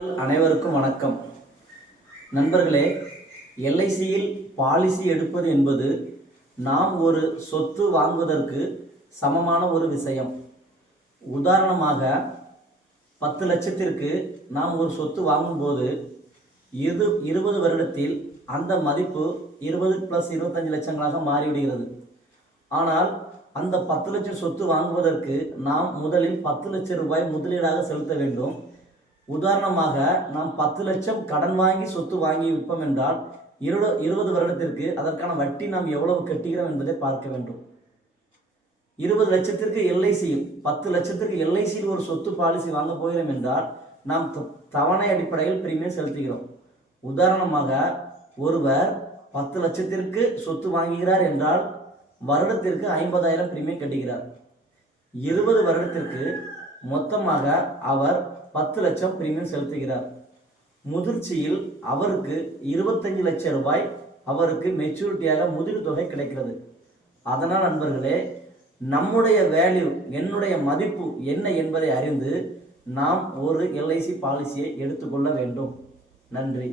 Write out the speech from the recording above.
அனைவருக்கும் வணக்கம் நண்பர்களே. எல்ஐசியில் பாலிசி எடுப்பது என்பது நாம் ஒரு சொத்து வாங்குவதற்கு சமமான ஒரு விஷயம். உதாரணமாக 10 லட்சத்திற்கு நாம் ஒரு சொத்து வாங்கும்போது 20 வருடத்தில் அந்த மதிப்பு 20 + 25 லட்சங்களாக மாறிவிடுகிறது. ஆனால் அந்த 10 லட்சம் சொத்து வாங்குவதற்கு நாம் முதலில் 10 லட்சம் ரூபாய் முதலீடாக செலுத்த வேண்டும். உதாரணமாக நாம் 10 லட்சம் கடன் வாங்கி சொத்து வாங்கி விற்போம் என்றால் 20 வருடத்திற்கு அதற்கான வட்டி நாம் எவ்வளவு கட்டுகிறோம் என்பதை பார்க்க வேண்டும். 20 லட்சத்திற்கு எல்ஐசியில் 10 லட்சத்திற்கு எல்ஐசியில் ஒரு சொத்து பாலிசி வாங்க போகிறோம் என்றால் நாம் தவணை அடிப்படையில் பிரீமியம் செலுத்துகிறோம். உதாரணமாக ஒருவர் 10 லட்சத்திற்கு சொத்து வாங்குகிறார் என்றால் வருடத்திற்கு 50,000 பிரீமியம் கட்டுகிறார். 20 வருடத்திற்கு மொத்தமாக அவர் 10 லட்சம் பிரீமியம் செலுத்துகிறார். முதிர்ச்சியில் அவருக்கு 25 லட்சம் ரூபாய் அவருக்கு மெச்சூரிட்டியாக முதிர் தொகை கிடைக்கிறது. அதனால் நண்பர்களே, நம்முடைய வேல்யூ, என்னுடைய மதிப்பு என்ன என்பதை அறிந்து நாம் ஒரு எல்ஐசி பாலிசியை எடுத்துக்கொள்ள வேண்டும். நன்றி.